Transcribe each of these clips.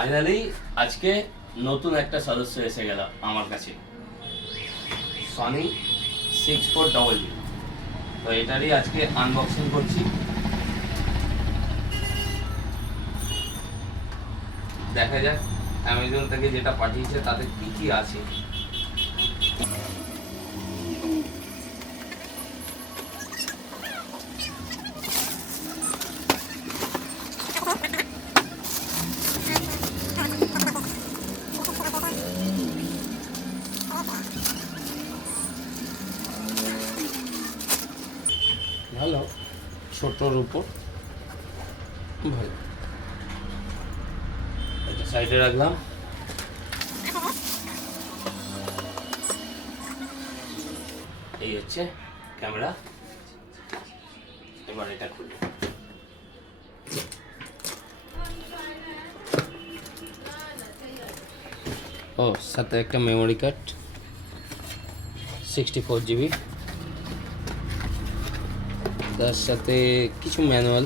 Finally আজকে নতুন একটা সদস্য এসে গেল আমার কাছে, সনি 6400। তো এটারই আজকে আনবক্সিং করছি। দেখা যাক অ্যামাজন থেকে যেটা পাঠিয়েছে তাতে কি কি আছে। ভালো, ছোটোর উপর ভালো। এটা সাইডে রাখলাম। এই হচ্ছে ক্যামেরা। এবার এটা খুলব। ও, সাথে একটা মেমোরি কার্ড 64 জিবি, তার সাথে কিছু ম্যানুয়াল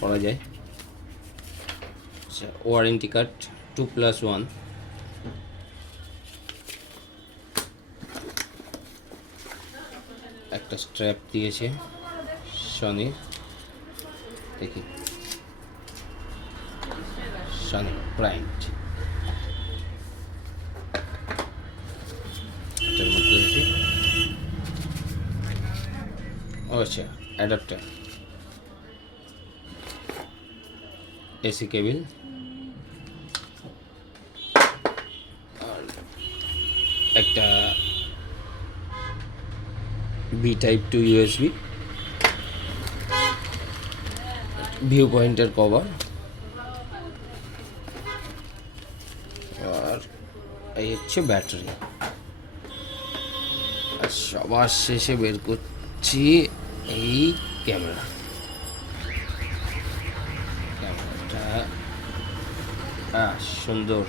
পড়া যায়। আচ্ছা, ওয়ারেন্টি কার্ড 2+1। একটা স্ট্র্যাপ দিয়েছে সনির, দেখি সনি প্রাইমড। এটার মধ্যে দেখি, ও আচ্ছা অ্যাডাপ্টার, এসি কেবিল, আর একটা B type to USB, view পয়েন্টের কভার, আর এই হচ্ছে ব্যাটারি। আর সবার শেষে বের করছি এই ক্যামেরাটা সুন্দর।